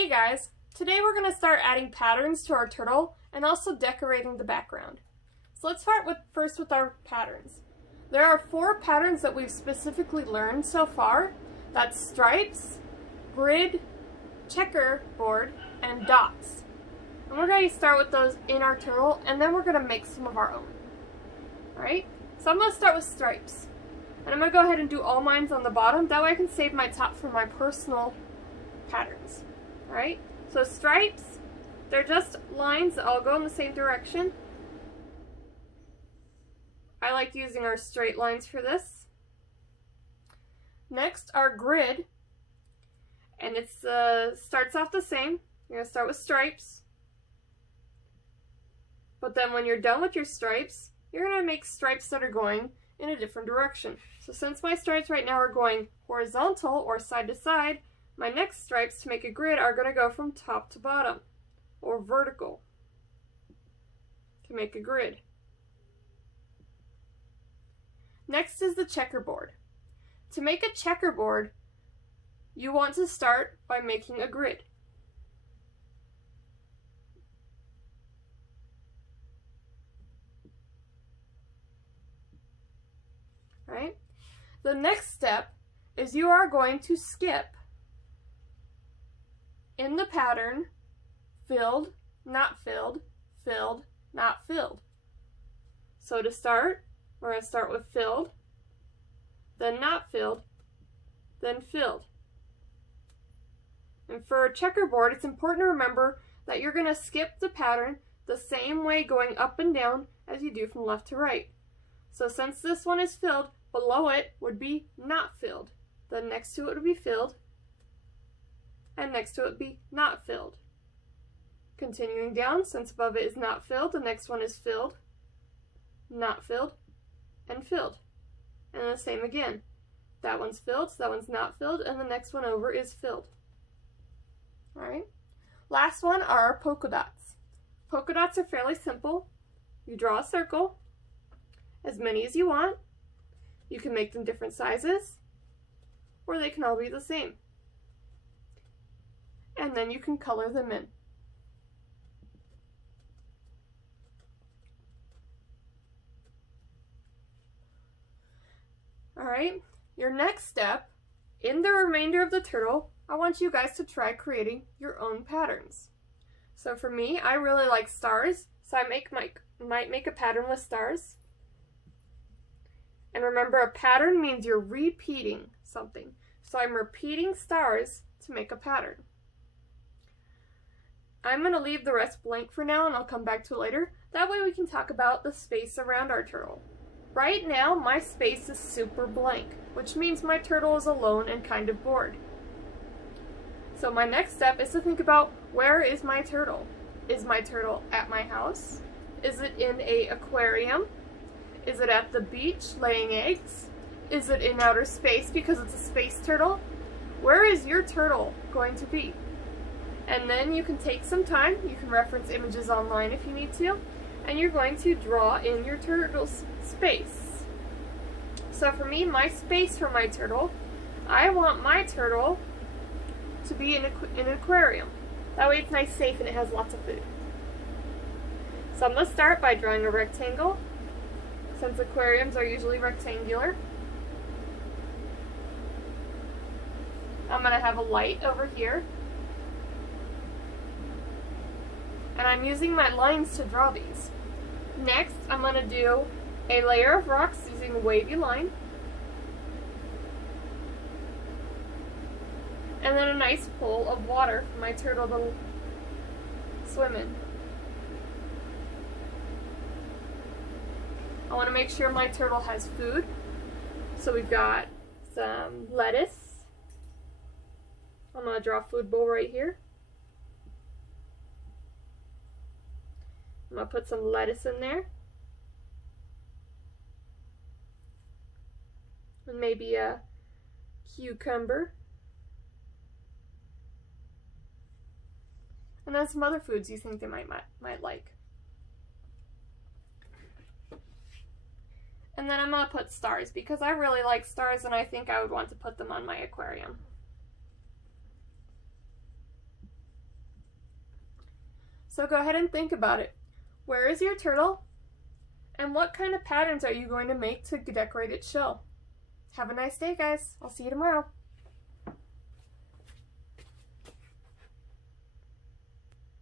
Hey guys, today we're going to start adding patterns to our turtle and also decorating the background. So let's start first with our patterns. There are 4 patterns that we've specifically learned so far. That's stripes, grid, checkerboard, and dots. And we're going to start with those in our turtle, and then we're going to make some of our own. Alright, so I'm going to start with stripes. And I'm going to go ahead and do all mine on the bottom, that way I can save my top for my personal patterns. Alright, so stripes, they're just lines that all go in the same direction. I like using our straight lines for this. Next, our grid, and it starts off the same. You're going to start with stripes, but then when you're done with your stripes, you're going to make stripes that are going in a different direction. So since my stripes right now are going horizontal or side to side, my next stripes to make a grid are going to go from top to bottom, or vertical, to make a grid. Next is the checkerboard. To make a checkerboard, you want to start by making a grid. Right? The next step is you are going to skip in the pattern filled, not filled, filled, not filled. So to start, we're going to start with filled, then not filled, then filled. And for a checkerboard, it's important to remember that you're going to skip the pattern the same way going up and down as you do from left to right. So since this one is filled, below it would be not filled. Then next to it would be filled, and next to it would be not filled. Continuing down, since above it is not filled, the next one is filled, not filled, and filled. And the same again. That one's filled, so that one's not filled, and the next one over is filled. Alright. Last one are our polka dots. Polka dots are fairly simple. You draw a circle, as many as you want. You can make them different sizes, or they can all be the same. And then you can color them in. Alright, your next step, in the remainder of the turtle, I want you guys to try creating your own patterns. So for me, I really like stars, so I might make a pattern with stars. And remember, a pattern means you're repeating something. So I'm repeating stars to make a pattern. I'm going to leave the rest blank for now, and I'll come back to it later. That way we can talk about the space around our turtle. Right now, my space is super blank, which means my turtle is alone and kind of bored. So my next step is to think about, where is my turtle? Is my turtle at my house? Is it in an aquarium? Is it at the beach laying eggs? Is it in outer space because it's a space turtle? Where is your turtle going to be? And then you can take some time, you can reference images online if you need to, and you're going to draw in your turtle's space. So for me, my space for my turtle, I want my turtle to be in an aquarium. That way it's nice, safe, and it has lots of food. So I'm going to start by drawing a rectangle, since aquariums are usually rectangular. I'm going to have a light over here. And I'm using my lines to draw these. Next, I'm going to do a layer of rocks using a wavy line. And then a nice pool of water for my turtle to swim in. I want to make sure my turtle has food. So we've got some lettuce. I'm going to draw a food bowl right here. I'm going to put some lettuce in there. And maybe a cucumber. And then some other foods you think they might like. And then I'm going to put stars, because I really like stars and I think I would want to put them on my aquarium. So go ahead and think about it. Where is your turtle? And what kind of patterns are you going to make to decorate its shell? Have a nice day, guys. I'll see you tomorrow.